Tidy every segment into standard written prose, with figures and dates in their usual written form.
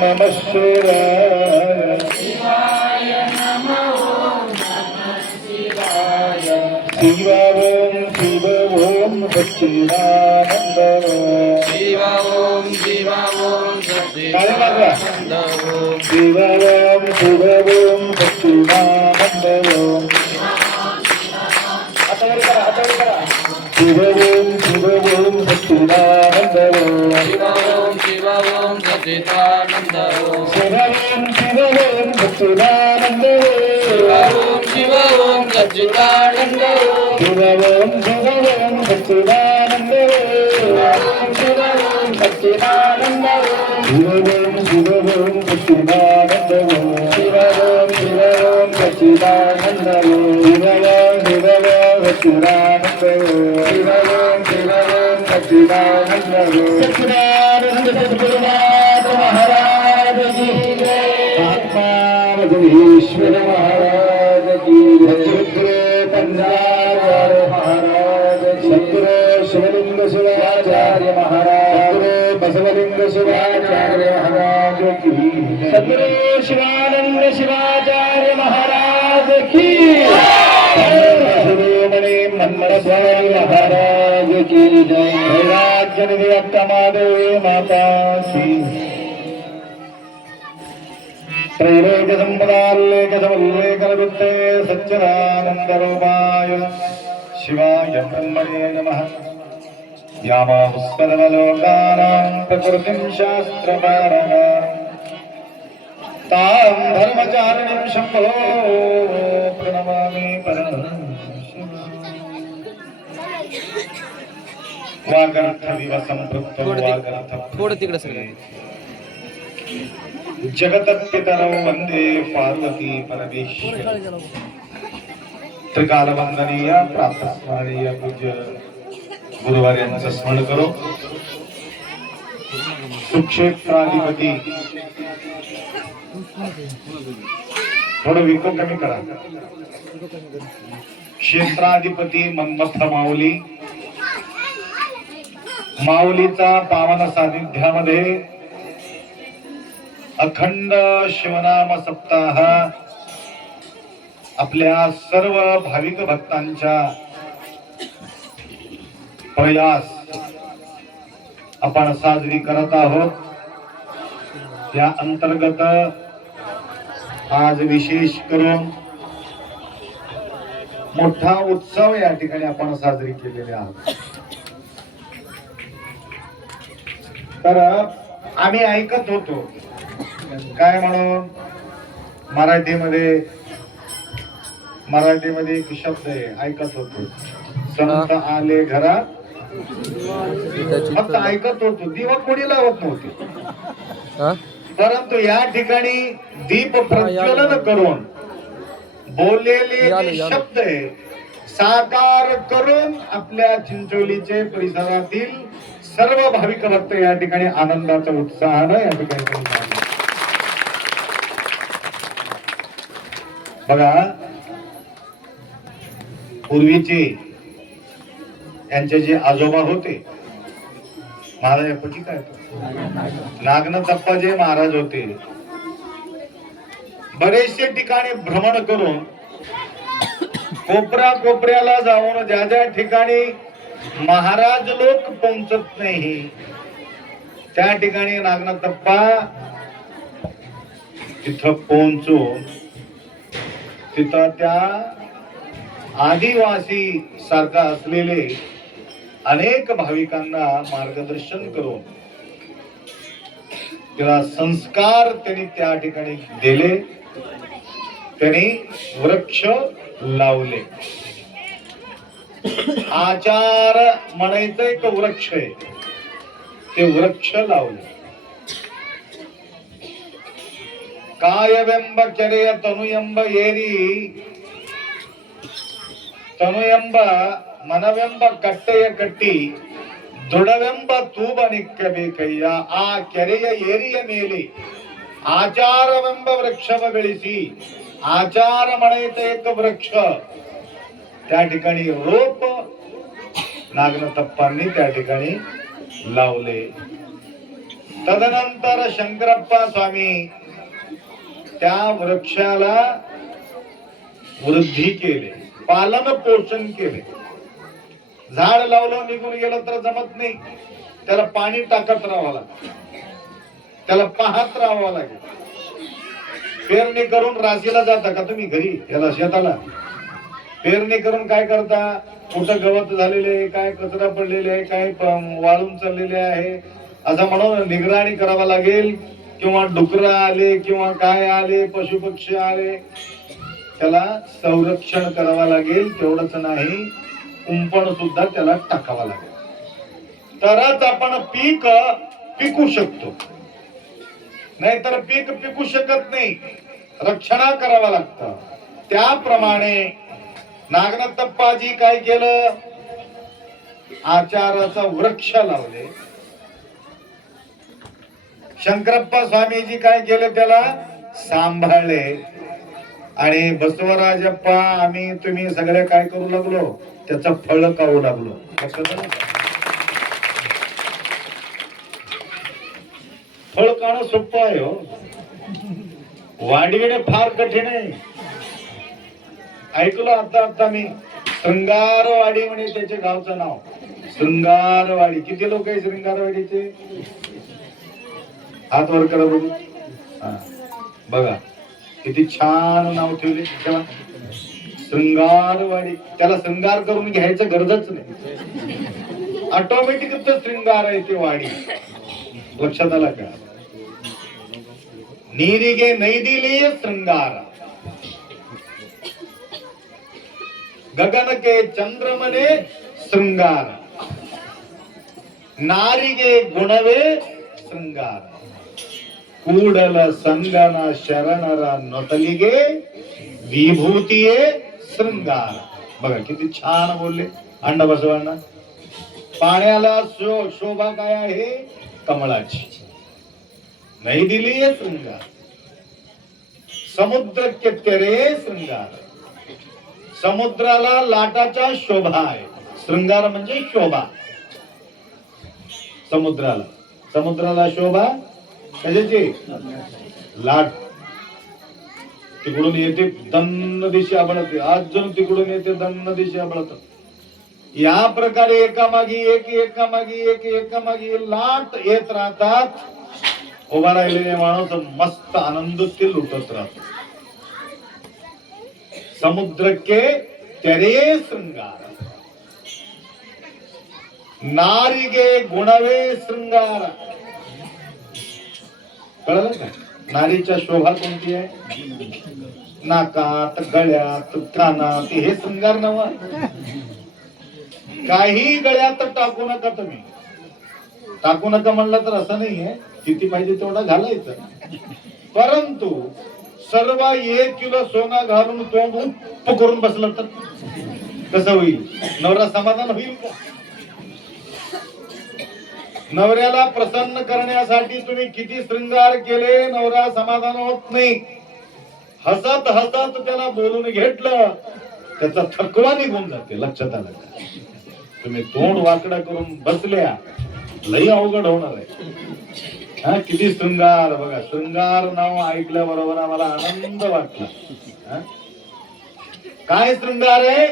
नमः शिवाय शिवाय नमः नमः शिवाय शिव ओम सच्चिदानंद शिव ओम सच्चिदानंद शिव ओम सच्चिदानंद शिव ओम सच्चिदानंद शिव ओम सच्चिदानंद शिव ओम सच्चिदानंद शिव ओम सच्चिदानंद शिव ओम सच्चिदानंद शिव ओम सच्चिदानंद शिव ओम सच्चिदानंद शिव ओम सच्चिदानंद शिव ओम सच्चिदानंद सच्चिदानंद सद्गुरुनाथ महाराज की जय महात्मा मधुरेश्वर महाराज की जय सद्गुरु पंजाचार्य महाराज सद्गुरु शिवलिंग शिवाचार्य महाराज सद्गुरु बसवलिंग शिवाचार्य महाराज की सद्गुरु शिवानंद शिवाचार्य महाराज की मन्मथ स्वामी महाराज की जय राज्य अक्कमादेवी माता की त्रैलोक्य संपदाल्लेख समल्लेखनवृत्ते सच्चिदानंद रूपाय शिवाय ब्रह्मणे नमः व्यामाहुस्पदवलोकानां प्रकृतिं शास्त्रपारः तां धर्मचारिणीं शम्भो प्रणमामि परमं वागर्थ दिवसं पृथ्वी वागर्थ थोडं तिकडे सगळं जगतपितरौ वंदे पार्वती परमेश्वर त्रिकालवंदनीय प्रातस्मरणीय पूज्य गुरुवार यांचं स्मरण करो सुक्षेत्राधिपती थोडं विको कमी करा क्षेत्राधिपती मन्मथ माऊली माऊलीचा पावन सानिध्यामध्ये अखंड शिवनाम सप्ताह आपल्या सर्व भाविक भक्तांच्या प्रयास आपण साजरी करत आहोत. या अंतर्गत आज विशेष करून मोठा उत्सव या ठिकाणी आपण साजरी केलेले आहोत. तर आम्ही ऐकत होतो काय म्हणून मराठीमध्ये एक शब्द आहे, ऐकत होतो संत आले घरात. फक्त ऐकत होतो, दिवा कोणी लावत नव्हते. परंतु या ठिकाणी दीप प्रज्वलन करून बोललेले जे शब्द आहे साकार करून आपल्या चिंचोलीचे परिसरातील सर्व भाविक भक्त या ठिकाणी आनंदाच्या उत्साहानं या ठिकाणी बघा. पूर्वीचे यांचे जे आजोबा होते महाराज काय नागनाथप्पा जे महाराज होते, बरेचसे ठिकाणी भ्रमण करून कोपऱ्याला जाऊन ज्या ज्या ठिकाणी महाराज लोक पोहोचत नाही त्या ठिकाणी नागनाथप्पा तिथं पोहोचून तिथं त्या आदिवासी सारखा असलेले अनेक भाविकांना मार्गदर्शन करून त्याला संस्कार त्यांनी त्या ठिकाणी दिले. त्यांनी वृक्ष लावले. आचार म्हणायचं एक वृक्ष आहे, ते वृक्ष लावले. कायवेंब ಕೆರೆಯ ತನುಯೆಂಬ ಏರಿ ತನುಯೆಂಬ ಮನವೆಂಬ ಕಟ್ಟೆಯ ಕಟ್ಟಿ ದೃಢವೆಂಬ ತೂಬ ನಿಕ್ಕಬೇಕಯ್ಯ. ಆ ಕೆರೆಯ ಏರಿಯ ಮೇಲೆ ಆಚಾರವೆಂಬ ವೃಕ್ಷವ ಬೆಳೆಸಿ, आचार म्हणायचं एक वृक्ष त्या ठिकाणी रोप नागनाथप्पांनी त्या ठिकाणी लावले. तदनंतर शंकरप्पा स्वामी त्या वृक्षाला वृद्धी केले, पालन पोषण केले. झाड लावलं निघून गेलं तर जमत नाही, त्याला पाणी टाकत राहावं लागेल, त्याला पाहत राहावं लागेल. पेरणी करून राशीला जाता का तुम्ही घरी, याला शेताला पेरणी करून काय करता, कुठं गवत झालेले आहे, काय कचरा पडलेले आहे, काय वाळून चाललेले आहे, असं म्हणून निगराणी करावा लागेल. किंवा डुकरं आले किंवा काय आले, पशु पक्षी आले, त्याला संरक्षण करावं लागेल. तेवढंच नाही, कुंपण सुद्धा त्याला टाकावा लागेल, तरच आपण पीक पिकू शकतो. नाहीतर पीक पिकू शकत नाही, रक्षणा करावं लागतं. त्याप्रमाणे नागनाथप्पाजी काय केलं, आचाराचा वृक्ष लावले. शंकरप्पा स्वामीजी काय केले, त्याला सांभाळले. आणि बसवराजप्पा आम्ही तुम्ही सगळे काय करू लागलो, त्याचं फळ खाऊ लागलो. फळ खाणं सोपं आहे हो, वाढविणे फार कठीण आहे. ऐकलं आता मी, शृंगारवाडी म्हणे त्याचे गावचं नाव, शृंगारवाडी. किती लोक आहे शृंगारवाडीचे, हात वर करा बघू. बघा किती छान नाव ठेवले त्याला, शृंगारवाडी. त्याला शृंगार करून घ्यायचं गरजच नाही, ऑटोमॅटिक शृंगार आहे ते वाडी. लक्षात आला का? नीरिगे नैदिली शृंगार, गगन के चंद्रमने शृंगार, नारिगे गुणवे शृंगार, ಕೂಡಲ ಸಂಗನ ಶರಣರ ನೊಟಲಿಗೆ विभूतीये शृंगार. बघा किती छान बोलले अण्णा बसवांना. पाण्याला शोभा काय आहे, कमळाची. नाही दिली शृंगार. समुद्र के तेरे शृंगार, समुद्राला लाटाचा शोभा आहे. शृंगार म्हणजे शोभा. समुद्राला शोभा कशाची, लाट. तिकडून येते दन्न दिशा बळते, अजून तिकडून येते दन्न दिशा बळत. या प्रकारे एकामागी एकामागी लाट येत राहतात. उभा राहिलेले माणूस मस्त आनंदातील लुटत राहतो. समुद्र के तेरे शृंगार, नारिगे गुणवे शृंगार. कळलं का? नारीच्या शोभा कोणती आहे, नाकात, गळ्यात, कानात, हे शृंगार नव. काही गळ्यात टाकू नका तुम्ही. टाकू नका म्हणलं तर असं नाहीये, किती पाहिजे तेवढा घालायचं. परंतु सर्व 1 किलो सोनं घालून तोंड उप्प करून बसलं तर कसं होईल, नवरा समाधान होईल का? नवऱ्याला प्रसन्न करण्यासाठी तुम्ही किती शृंगार केले, नवरा समाधान होत नाही. हसत हसत त्याला बोलून घेतलं, त्याचा थकवा निघून जाते. लक्षात आलं का? तुम्ही तोंड वाकडं करून बसल्या, लई अवघड होणार आहे. हा किती शृंगार. बघा शृंगार नाव ऐकल्याबरोबर आम्हाला आनंद वाटला. काय शृंगार आहे,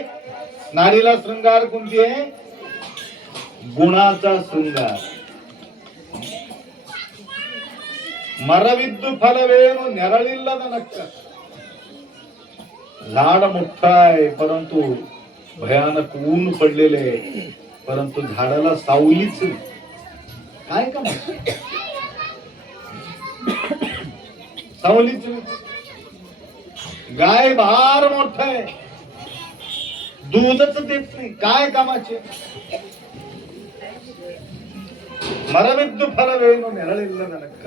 नारीला शृंगार कोणती आहे, गुणाचा शृंगार. मरविद्दु फलवेनु नेरळिಲ್ಲದ नक्क. झाड मोठं आहे परंतु भयानक ऊन पडलेले, परंतु झाडाला सावलीच नाही. काय का सावलीच नाही. गाय भार मोठ आहे, दूधच देत नाही. काय कामाचे. मरविद्दु फलवेनु नेरळिಲ್ಲದ नक्क,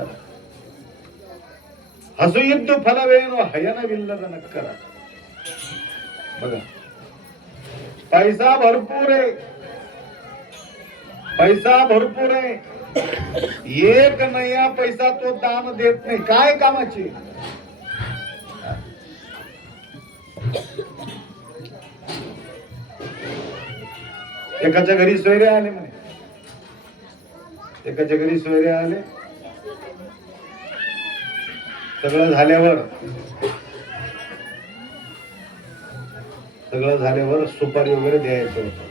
हसुइद्दु फलवेनु हयनविಲ್ಲದ नक्कर. बघा पैसा भरपूर आहे, पैसा भरपूर आहे, एक नया पैसा तो दान देत नाही. काय कामाची. एकाच्या घरी सोयरे आले म्हणे, एकाच्या घरी सोयरे आले. सगळं झाल्यावर सुपारी वगैरे द्यायचं होतं.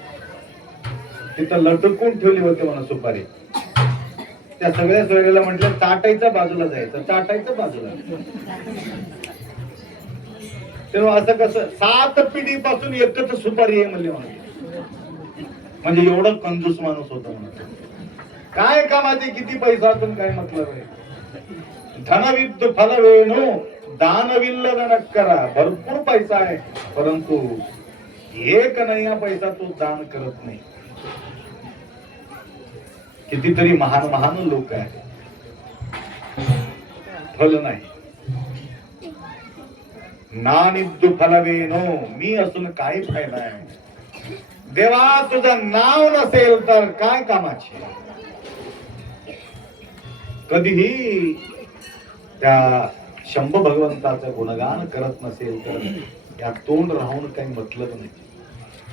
तिथं लटकून ठेवली होती म्हणा सुपारी. त्या सगळ्या सोयऱ्याला म्हटलं चाटायचं बाजूला जायचं, चाटायचं बाजूला. तेव्हा असं कसं 7 पिढीपासून एकच सुपारी आहे म्हणले म्हणजे एवढं कंजूस माणूस होता म्हणा. काय कामाचे किती पैसा असून काय मतलब आहे. धनविद्ध फलवेणू दानविल्ल करा. भरपूर पैसा आहे परंतु एक नाही पैसा तो दान करत नाही. कितीतरी महान महान लोक आहेत, फल नाही. नानिद्दु फलवेनो, मी असून काय फायदा आहे. देवा तुझं नाव नसेल तर काय कामाचे. कधीही त्या शंभ भगवंताचं गुणगान करत नसेल तर या तोंड राहून काही मतलब नाही.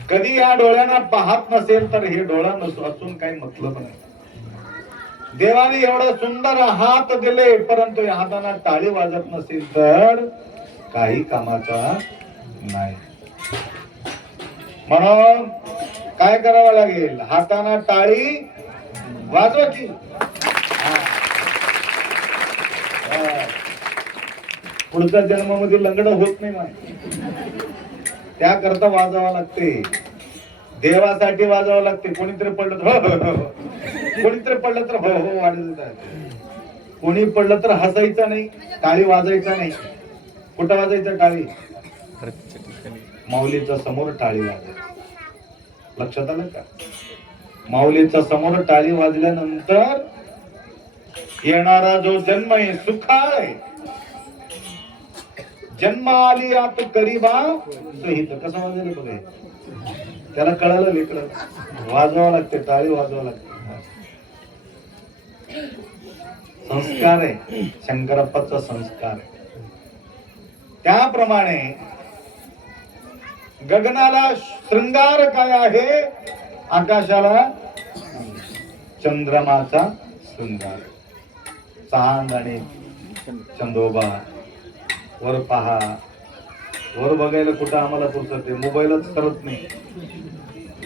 कधी या डोळ्यांना पाहत नसेल तर हे डोळा असून काही मतलब नाही. देवाने एवढा सुंदर हात दिले परंतु या हाताना टाळी वाजत नसेल तर काही कामाचा नाही. म्हणून काय करावं लागेल. हाताना टाळी वाजवायची. पुढच्या जन्मामध्ये लंगड होत नाही माय. त्याकरता वाजवावं लागते. देवासाठी वाजवावं लागते. कोणीतरी पडलं तर हो, कोणीतरी पडलं तर हो हो वाजवत. कोणी पडलं तर हसायचं नाही, टाळी वाजायचा नाही. कुठं वाजायचं टाळी. माऊलीच्या समोर टाळी वाजायची. लक्षात आलं का. माऊलीच्या समोर टाळी वाजल्यानंतर येणारा जो जन्म आहे सुखाळ आहे. जन्म आली आत करीबा सहित. कसं वाजायला बघाय त्याला कळालं लेकरं. वाजवावं लागते, टाळी वाजवावं लागते. संस्कार आहे, शंकरप्पाचा संस्कार आहे. त्याप्रमाणे गगनाला शृंगार काय आहे. आकाशाला चंद्रमाचा शृंगार. चांद आणि चंदोबा. वर पहा. वर बघायला कुठं आम्हाला फुरसत आहे. मोबाईलच करत नाही.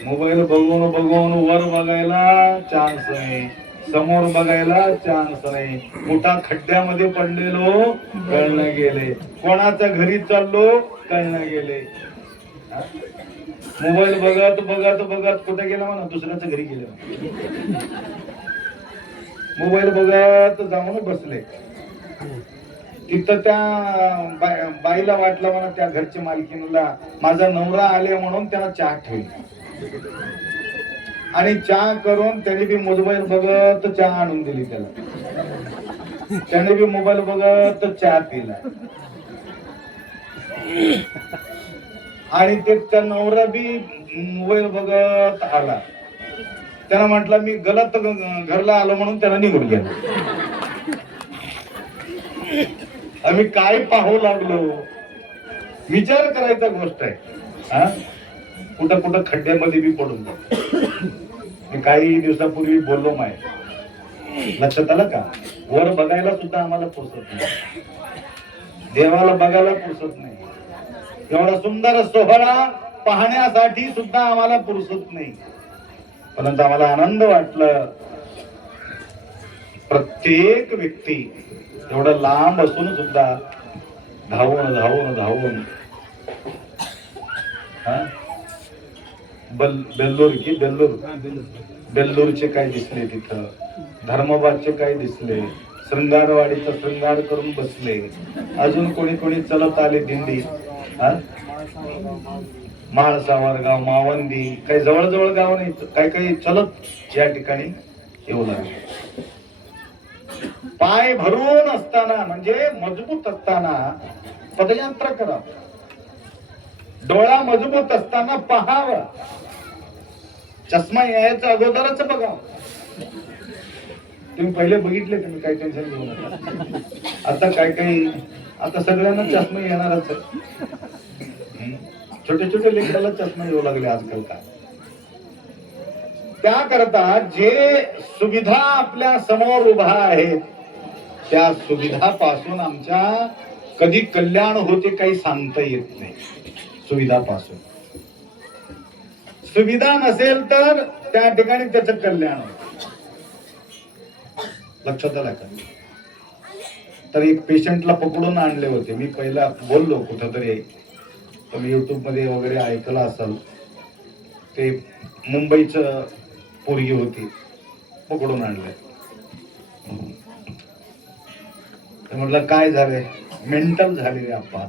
मोबाईल बघून बघून वर बघायला चान्स नाही, समोर बघायला चान्स नाही. मोठा खड्ड्यामध्ये पडलेलो कळणं गेले. कोणाच्या घरी चाललो कळणं गेले. मोबाईल बघत बघत बघत कुठे गेला म्हणा दुसऱ्याच्या घरी गेले. मोबाईल बघत जाऊन बसले. तिथं त्या बाईला वाटलं म्हणा त्या घरच्या मालकीला माझा नवरा आले म्हणून त्याला चहा ठेवली आणि चहा करून त्याने बी मोबाईल बघत चहा आणून दिली त्याला. त्याने बी मोबाईल बघत चहा पिला आणि ते त्या नवरा बी मोबाईल बघत आला. त्याला म्हटलं मी गलत घरला आलो म्हणून त्याला निघून गेला. आम्ही काय पाहू लागलो. विचार करायचा गोष्ट आहे. कुठं कुठं खड्ड्यामध्ये बी पडून मी काही दिवसापूर्वी बोललो माय. लक्षात आलं का. वर बघायला सुद्धा आम्हाला फुरसत नाही, देवाला बघायला फुरसत नाही. एवढा सुंदर सोहळा पाहण्यासाठी सुद्धा आम्हाला फुरसत नाही. परंतु आम्हाला आनंद वाटलं. प्रत्येक व्यक्ती एवढं लांब असून सुद्धा धावून धावून धावून बेल्लोर की बेल्लोरचे काय दिसले, तिथं धर्मबादचे काय दिसले, शृंगारवाडीचा शृंगार करून बसले. अजून कोणी कोणी चलत आले दिंडी. माळसावरगाव, मावंदी, काही जवळ गाव नाही, काही काही चलत या ठिकाणी येऊ लागले. पाय भरून असताना म्हणजे मजबूत असताना पदयात्रा करा. डोळा मजबूत असताना पहावा. चष्मा यायचा अगोदरच बघा. तुम्ही पहिले बघितले, तुम्ही काही टेन्शन घेऊ नका. आता काही आता सगळ्यांना चष्मा येणारच आहे. छोटे छोटे लेकराला चष्मा येऊ लागले आजकाल. काय त्याकरता जे सुविधा आपल्या समोर उभा आहेत, त्या सुविधापासून आमच्या कधी कल्याण होते काही सांगता येत नाही. सुविधापासून सुविधा नसेल तर त्या ठिकाणी त्याचं कल्याण होतं. लक्षात आलं का? तर एक पेशंटला पकडून आणले होते. मी पहिला बोललो कुठंतरी, तुम्ही युट्यूब मध्ये वगैरे ऐकलं असाल, ते मुंबईचं पोरगी होती, पकडून आणले. म्हटलं काय झाले? मेंटल झाले रे अप्पा.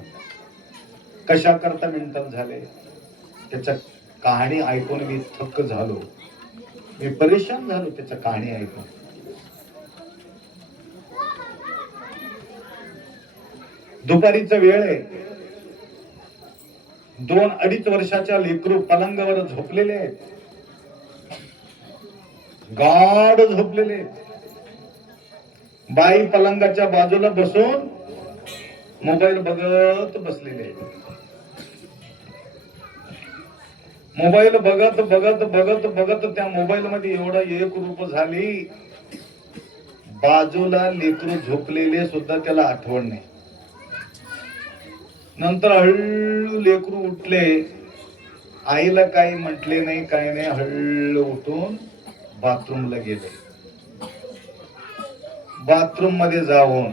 कशा करता मेंटल झाले? त्याच्या कहाणी ऐकून मी थक्क झालो, मी परेशान झालो त्याच्या कहाणी ऐकून. दुपारीचा वेळ आहे, 2-2.5 वर्षाच्या लेकरू पलंगावर झोपलेले आहेत, गाढ झोपलेले आहेत. बाई पलंगाच्या बाजूला बसून मोबाईल बघत बसलेले आहेत. मोबाईल बघत बघत बघत बघत त्या मोबाईल मध्ये एवढं एक रूप झाली, बाजूला लेकरू झोपलेले सुद्धा त्याला आठवण नाही. नंतर हळू लेकरू उठले, आईला काही म्हटले नाही, काही नाही, हळू उठून बाथरूमला गेले. बाथरूम मध्ये जाऊन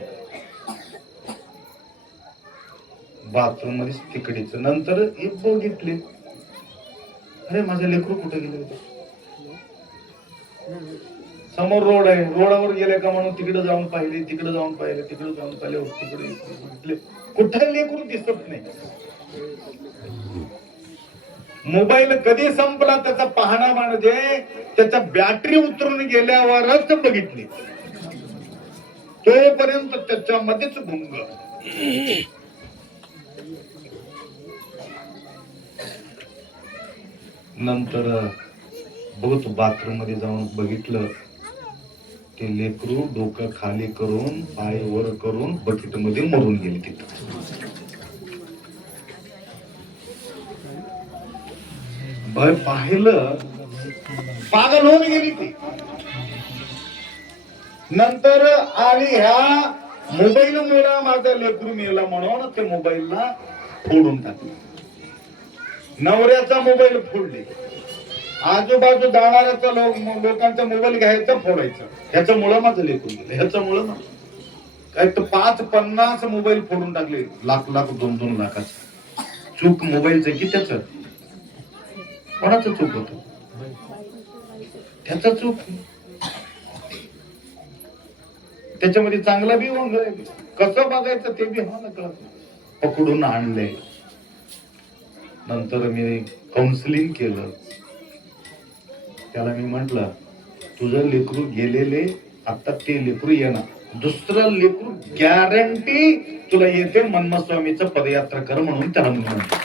बाथरूम मध्ये तिकडीच नंतर एक बघितले, अरे माझे लेकरू कुठे गेले होते? समोर रोड आहे, रोडावर गेले का म्हणून तिकडे जाऊन पाहिले, तिकडे जाऊन पाहिले, तिकडे जाऊन पाहिले, तिकडे बघितले, कुठे लेकरू दिसत नाही. मोबाईल कधी संपला त्याचा पाहणं म्हणजे त्याचा बॅटरी उतरून गेल्यावरच बघितली, तोपर्यंत त्याच्यामध्येच गुंग. नंतर बघतो बाथरूम मध्ये जाऊन बघितलं, ते लेकरू डोकं खाली करून पाय वर करून बकेट मध्ये मरून गेले. तिथं पाहिलं, पागल होऊन गेली ती. नंतर आली ह्या मोबाईल मुळे माझा लेकरू मेला म्हणून ते मोबाईलला फोडून टाकले. नवऱ्याचा मोबाईल फोडले, आजूबाजू जाणाऱ्याचा लोकांचा मोबाईल घ्यायचा फोडायचा. ह्याचं मुळे माझं लेकरू गेलं, ह्याचं मुळे काय तर 5-50 मोबाईल फोडून टाकले, लाख 2-2 लाखाचं. चूक मोबाईलचं की त्याच? कोणाचं चूक होत? त्याचा चूक. त्याच्यामध्ये चांगला बी होऊन जाईल, कसं बघायचं ते बी हा नकळत. पकडून आणले, नंतर मी काउन्सिलिंग केलं. त्याला मी म्हटलं, तुझं लेकरू गेलेले, आता ते लेकरू येणार, दुसरं लेकरू गॅरंटी तुला येते, मन्मस्वामीचं पदयात्रा कर म्हणून त्याला म्हणतो.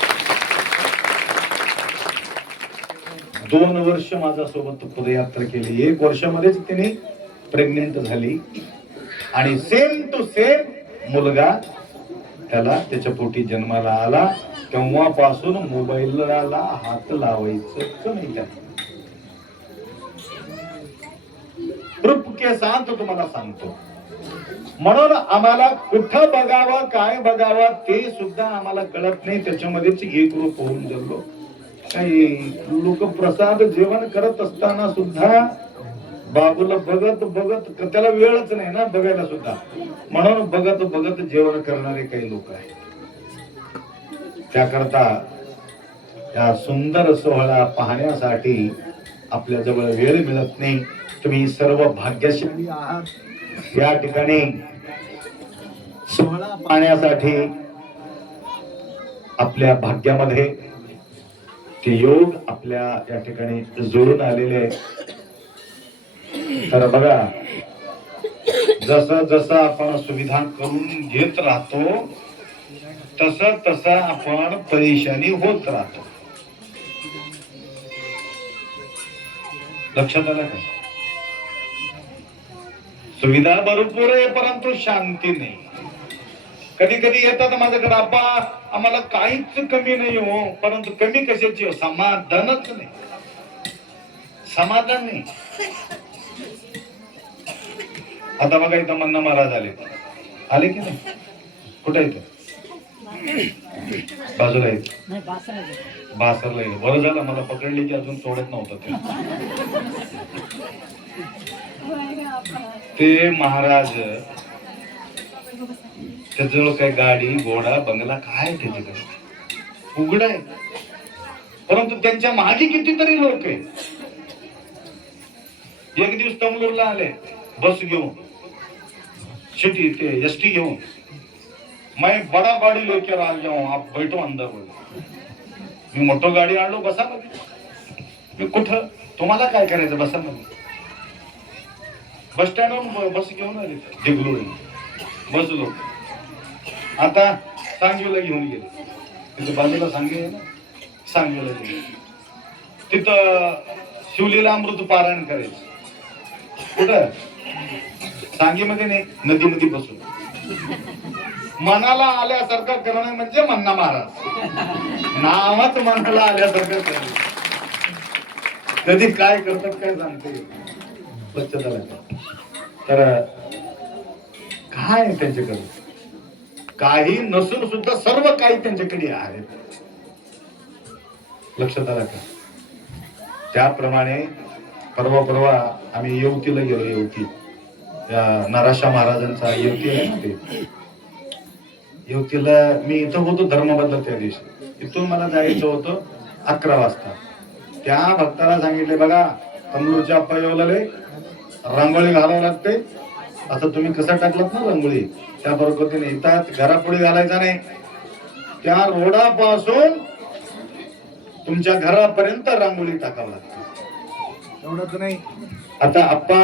2 वर्ष माझ्यासोबत पदयात्रा केली. 1 वर्षामध्येच तिने प्रेग्नेंट झाली आणि सेम टू सेम मुलगा त्याला त्याच्या पोटी जन्माला आला. तेव्हापासून मोबाईलला हात लावायचं नाही. त्याला प्रूफ के साथ तुम्हाला सांगतो. म्हणून आम्हाला कुठं बघावं, काय बघावं ते सुद्धा आम्हाला कळत नाही. त्याच्यामध्येच एक रूप होऊन जगलो. काही लोक प्रसाद जेवण करत असताना सुद्धा बाबूला बघत बघत, त्याला वेळच नाही ना बघायला सुद्धा, म्हणून बघत बघत जेवण करणारे काही लोक आहेत. त्याकरता या सुंदर सोहळा पाहण्यासाठी आपल्या जवळ वेळ मिळत नाही. तुम्ही सर्व भाग्यशाली आहात. या ठिकाणी सोहळा पाहण्यासाठी आपल्या भाग्यामध्ये ते योग आपल्या या ठिकाणी जोडून आलेले आहे. तर बघा, जसं जसं आपण सुविधा करून घेत राहतो तसं तसं आपण परेशानी होत राहतो. लक्षात आलं का? सुविधा भरपूर आहे परंतु शांती नाही. कधी कधी येतात माझ्याकडे, आप्पा आम्हाला काहीच कमी नाही हो, परंतु कमी कशाची हो? समाधानच नाही. समाधान नाही. आता बघा इथं मन्ना महाराज आले की नाही? कुठे इथं बाजूला येत बासरला येईल. बरं झालं मला पकडली की अजून सोडत नव्हतं ते महाराज. त्याच्याजवळ काय गाडी घोडा बंगला काय त्याच्याकडे उघड आहे, परंतु त्यांच्या मागे कितीतरी लोक आहे. एक दिवस तमलूरला आले बस घेऊन, सिटी ते एसटी घेऊन. मैं बड़ा गाड़ी लेकर आ जाऊं, आप बैठो अंदर बोले. मी मोठो गाडी आणलो, बसा मध्ये. मी कुठं, तुम्हाला काय करायचं, बसा मध्ये. बस स्टँडवर बस घेऊन आले, दिगलूर बसलो. आता सांगवीला घेऊन गेले. तिथे बाजूला सांगवी आहे ना, सांगवीला गेले. तिथं शिवलीला अमृत पारायण करायचं. कुठं सांगीमध्ये नाही, नदीमध्ये बसून. मनाला आल्यासारखं करणं म्हणजे मन्ना महाराज. नावाच मनाला आल्यासारखं करणं. कधी काय करतात काय सांगते लक्ष झालं. तर काय आहे त्यांच्याकडे, काही नसून सुद्धा सर्व काही त्यांच्याकडे आहे. लक्षात आलं का? त्याप्रमाणे परवा आम्ही येवतीला गेलो. येवती या नराशा महाराजांचा येवती आहे ना, ते येवतीला मी इथं होतो धर्मबदला त्या दिवशी. इथून मला जायचं होतं 11 वाजता. त्या भक्ताला सांगितले, बघा तंदूरच्या अप्पा येवले रांगोळी घालावं लागते. आता तुम्ही कसं टाकलात ना रांगोळी, त्या पद्धतीने येतात. घरापुढे घालायचा नाही, त्या रोडापासून तुमच्या घरापर्यंत रांगोळी टाकावं लागते. एवढंच नाही, आता अप्पा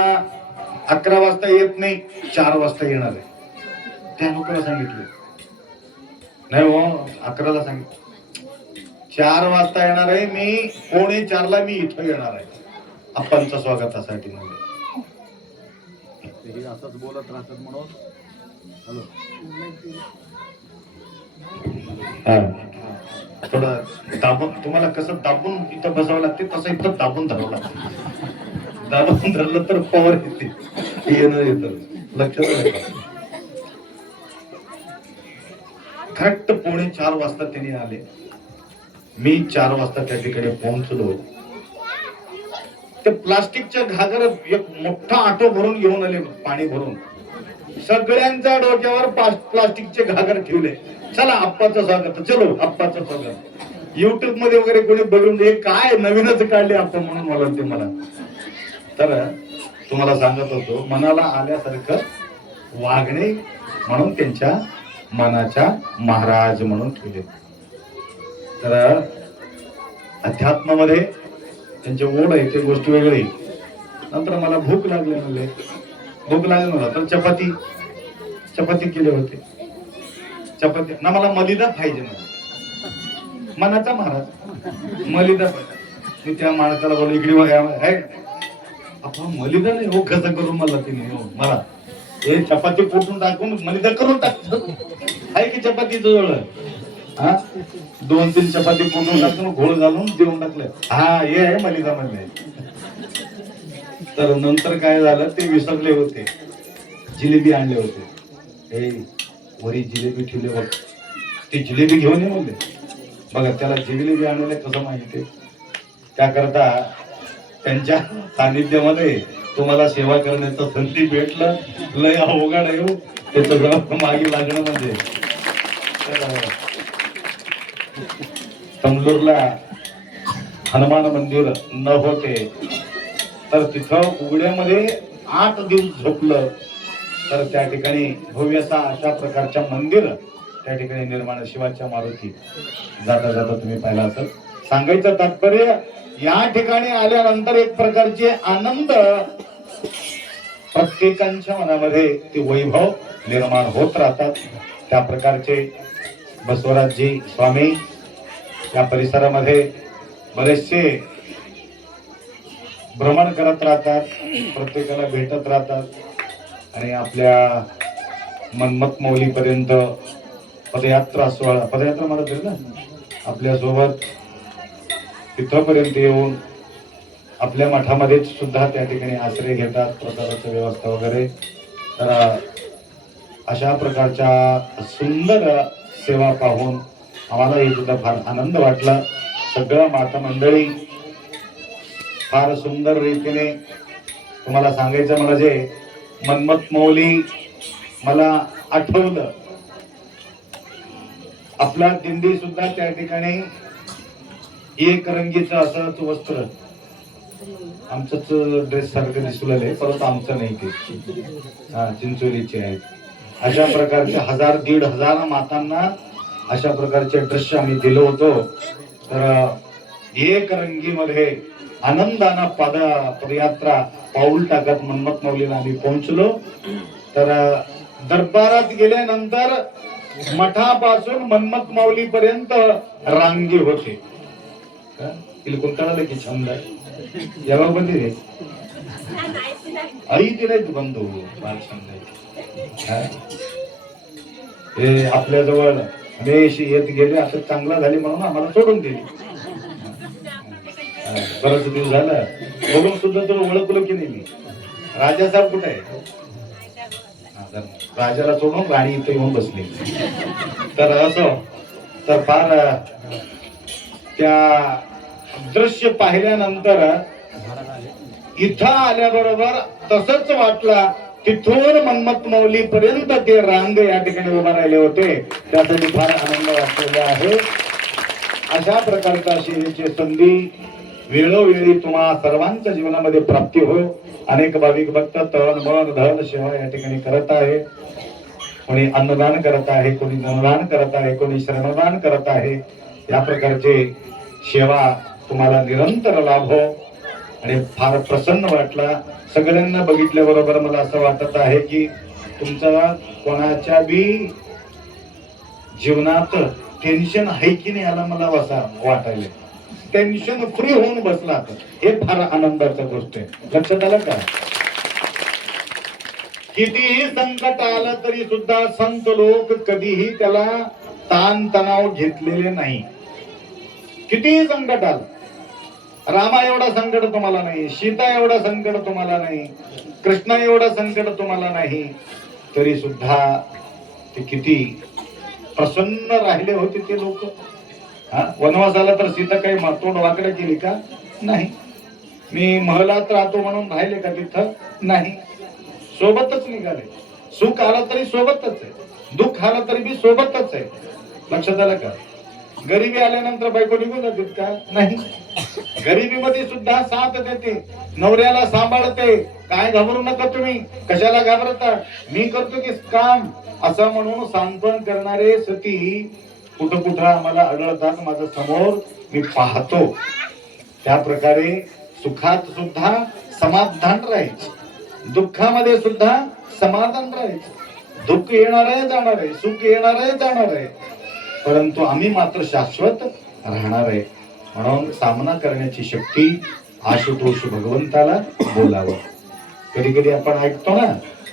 11 वाजता येत नाही, 4 वाजता येणार आहे. त्या लोकांना सांगितलं नाही हो, 11ला सांगितलं 4 वाजता येणार आहे. मी 3:45ला मी इथं येणार आहे अप्पांच्या स्वागतासाठी. म्हणजे असंच बोलत राहतात म्हणून. हॅलो, थोडं दाबून, तुम्हाला कसं दाबून इथं बसावं लागते तसं इथं दाबून धरावं लागतं. दाबून धरलं तर पॉवर येते, येणं येतं. लक्षात करेक्ट 3:45 वाजता त्यांनी आले. मी 4 वाजता त्या ठिकाणी पोहोचलो. ते प्लास्टिकच्या घागर एक मोठा ऑटो भरून घेऊन आले, पाणी भरून. सगळ्यांच्या डोक्यावर प्लास्टिकचे घागर ठेवले. चला अप्पाचं स्वागत, चलो अप्पाचं स्वागत. युट्यूब मध्ये वगैरे कोणी बघून हे काय नवीनच काढले आपण म्हणून मला ते मला. तर तुम्हाला सांगत होतो, मनाला आल्यासारखं वागणे म्हणून त्यांच्या मनाच्या महाराज म्हणून ठेवले. तर अध्यात्मामध्ये त्यांचे ओढ आहे ते गोष्ट वेगळी. नंतर मला भूक लागली म्हणले, भूक लागली मला तर चपाती केले होते. चपाती ना, मला मलिदा पाहिजे मला. मनाचा महाराज मलिदा. मी त्या माणसाला बोललो, इकडे बघा आपण मलिदा नाही हो, कसं करून मला तिने हो, मला हे चपाती पोटून टाकून मलिदा करून टाक आहे की चपाती जवळ. हा 2-3 चपाती पोटून टाकून घोळ घालून देऊन टाकलं. हा हे आहे मलिदा मध्ये. तर नंतर काय झालं, ते विसरले होते. जिलेबी आणले होते. हे वरी जिलेबी ठेवले बघ, ती जिलेबी घेऊन ये म्हणले. बघा त्याला जिलेबी आणले कसं माहिती. त्याकरता त्यांच्या सानिध्यामध्ये तुम्हाला सेवा करण्याचं संधी भेटलं, लय अवघड आहे हो त्याचं जरा मागे लागणं. म्हणजे तमलूरला हनुमान मंदिर न होते तर तिथं उघड्यामध्ये 8 दिवस झोपलं. तर त्या ठिकाणी भव्यता अशा प्रकारच्या मंदिर त्या ठिकाणी निर्माण. शिवाच्या मारुती जाता जाता तुम्ही पाहिला असेल. सांगायचं तात्पर्य, या ठिकाणी आल्यानंतर एक प्रकारचे आनंद प्रत्येकांच्या मनामध्ये ते वैभव निर्माण होत राहतात. त्या प्रकारचे बसवराजजी स्वामी या परिसरामध्ये बरेचसे भ्रमण करत राहतात, प्रत्येकाला भेटत राहतात आणि आपल्या मनमत मौलीपर्यंत पदयात्रा सोहळा, पदयात्रा म्हणत आहे ना, आपल्या सोबत तिथपर्यंत येऊन आपल्या मठामध्ये सुद्धा त्या ठिकाणी आश्रय घेतात. प्रसादाची व्यवस्था वगैरे तर अशा प्रकारच्या सुंदर सेवा पाहून आम्हालाही सुद्धा फार आनंद वाटला. सगळं माता मंडळी फार सुंदर रीतीने, तुम्हाला सांगायचं मला जे मन्मथ मौली मला आठवलं, आपला दिंडी सुद्धा त्या ठिकाणी एक रंगीचं असंच वस्त्र, आमचंच ड्रेस सारखं दिसू लागले, परंतु आमचं नाही ते, चिंचोलीचे आहेत. अशा प्रकारचे 1000-1500 मातांना अशा प्रकारचे ड्रेस आम्ही दिलो होतो. तर एक रंगीमध्ये आनंदानं पदयात्रा पाऊल टाकत मन्मथ मौलीला आम्ही पोहोचलो. तर दरबारात गेल्यानंतर मठापासून मन्मथ माऊली पर्यंत रांगी होते. तिला कोणता की छंद आहे याला बंदी रे आई तिला बंधू फार छंद आहे. हे आपल्या जवळ हमेशी येत गेले, असं चांगला झाली म्हणून आम्हाला सोडून दिली. बरंच दिवस झालं बघून सुद्धा तो ओळखलो की नाही. राजा साहेब कुठे आहे? राजाला सोडून राणी इथे येऊन बसली. तर असो, तर फार त्या दृश्य पाहिल्यानंतर इथं आल्याबरोबर तसंच वाटला. तिथून मन्मथ मौली पर्यंत ते रांग या ठिकाणी उभा राहिले होते, त्यासाठी फार आनंद वाटलेला आहे. अशा प्रकारच्या सेवेची संधी वेळोवेळी तुम्हा सर्वांच्या जीवनामध्ये प्राप्ती हो. अनेक भाविक भक्त तन मन धन सेवा या ठिकाणी करत आहे. कोणी अन्नदान करत आहे, कोणी धनदान करत आहे, कोणी श्रमदान करत आहे. या प्रकारचे सेवा तुम्हाला निरंतर लाभो. आणि फार प्रसन्न वाटला सगळ्यांना बघितल्याबरोबर. मला असं वाटत आहे की तुमचा कोणाच्या बी जीवनात टेन्शन आहे की नाही याला मला असं वाटायला. टेन्शन फ्री होऊन बसला, हे फार आनंदाचं गोष्ट आहे. लक्षात आलं का? कितीही संकट आलं तरी सुद्धा संत लोक कधीही त्याला ताण तणाव घेतलेले नाही. कितीही संकट आलं, रामा एवढा संकट तुम्हाला नाही, सीता एवढा संकट तुम्हाला नाही, कृष्णा एवढा संकट तुम्हाला नाही, तरी सुद्धा ते किती प्रसन्न राहिले होते ते लोक. वनवासाला तर सीता काही तोंड वाकडे केली का? नाही. मी महलात राहतो म्हणून राहिले का तिथं? नाही. सोबतच निघाले. सुख आलं तरी सोबतच आहे, दुःख आलं तरी बी सोबतच आहे. लक्षात आलं का? गरिबी आल्यानंतर बायको निघून जाते का? नाही. गरिबीमध्ये सुद्धा साथ देते, नवऱ्याला सांभाळते. काय घाबरू नका तुम्ही, कशाला घाबरता, मी करतो की काम, असं म्हणून सांत्वन करणारे सती कुठं कुठं आम्हाला आढळतात. माझं समोर मी पाहतो. त्या प्रकारे सुखात सुद्धा समाधान राहायचं, दुःखामध्ये सुद्धा समाधान राहायचं. दुःख येणार आहे जाणार आहे, सुख येणार आहे जाणार आहे, परंतु आम्ही मात्र शाश्वत राहणार आहे. म्हणून सामना करण्याची शक्ती आशुतोष भगवंताला बोलावं. कधी कधी आपण ऐकतो ना,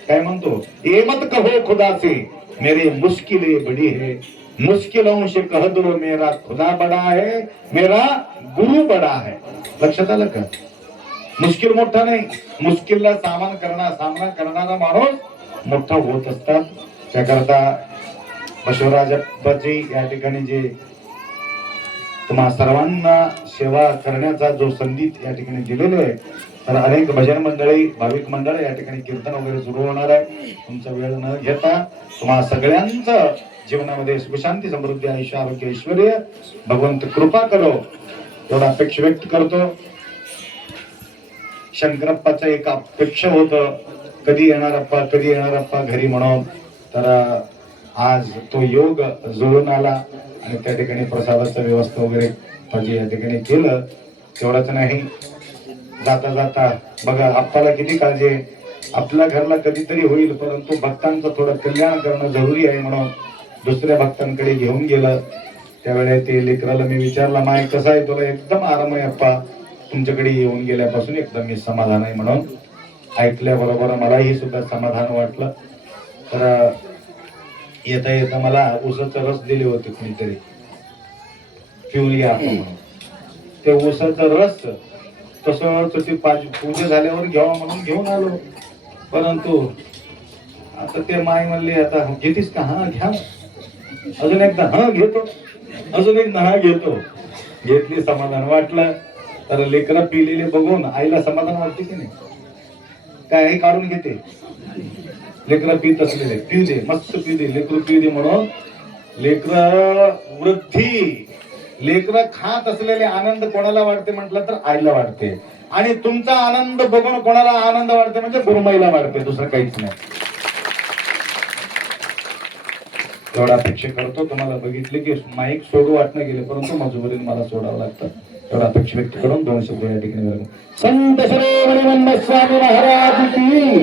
काय म्हणतो, ये मत कहो खुदा से मेरे मुश्किले बड़ी है, मुश्किलों से कह दो मेरा खुदा बड़ा है, मेरा गुरु बड़ा है. लक्षात आलं का? मुश्किल मोठा नाही, मुश्किलला सामना करणारा माणूस मोठा होत असतात. त्याकरता बसवराजाची या ठिकाणी जे तुम्हा सर्वांना सेवा करण्याचा जो संधी या ठिकाणी दिलेले आहे, तर अनेक भजन मंडळी, भाविक मंडळ या ठिकाणी कीर्तन वगैरे सुरू होणार आहे. तुमचा वेळ न घेता तुम्हा सगळ्यांचं जीवनामध्ये सुखशांती समृद्धी आयुष्य आरोग्य ऐश्वर्य भगवंत कृपा करो एवढा अपेक्षा व्यक्त करतो. शंकरप्पाचं एक अपेक्षा होतं, कधी येणार अप्पा, कधी येणार अप्पा घरी म्हणून. तर आज तो योग जुळून आला आणि त्या ठिकाणी प्रसादाचं व्यवस्था वगैरे म्हणजे या ठिकाणी केलं. तेवढंच नाही, जाता जाता बघा अप्पाला किती काळजी आहे. आपल्या घरला कधीतरी होईल, परंतु भक्तांचं थोडं कल्याण करणं जरुरी आहे म्हणून दुसऱ्या भक्तांकडे घेऊन गेलं. त्यावेळेस ते लेकराला मी विचारलं, माय कसं आहे तुला? एकदम आराम आहे अप्पा, तुमच्याकडे येऊन गेल्यापासून एकदम मी समाधान आहे म्हणून. ऐकल्याबरोबर मलाही सुद्धा समाधान वाटलं. तर येता येता मला ऊसाचा रस दिले होते कोणीतरी, पिऊया म्हणून. ते ऊसाचा रस तसंच ते पूजा झाल्यावर घ्यावा म्हणून घेऊन आलो, परंतु आता ते माय म्हणले आता घेतीस का? हा घ्या. अजून एकदा हा घेतो, अजून एकदा हा घेतो. घेतली, समाधान वाटलं. तर लेकरं पिलेले बघून आईला समाधान वाटते की नाही? काय आई काढून घेते, लेकरं पीत असलेले पिऊ दे, मस्त पिऊ दे, लेकरं पिऊ दे म्हणून. लेकरं वृद्धी, लेकरं खात असलेले आनंद कोणाला वाटते म्हटलं तर आईला वाटते. आणि तुमचा आनंद बघून कोणाला आनंद वाटते म्हणजे गुरुमाईला वाटते, दुसरं काहीच नाही. एवढा अपेक्षा करतो. तुम्हाला बघितले की माईक सोडू वाटणं गेले, परंतु मजबुरीने मला सोडावं लागतं. एवढा अपेक्षा व्यक्त करून 2 शब्द या ठिकाणी. संत श्री स्वामी महाराज की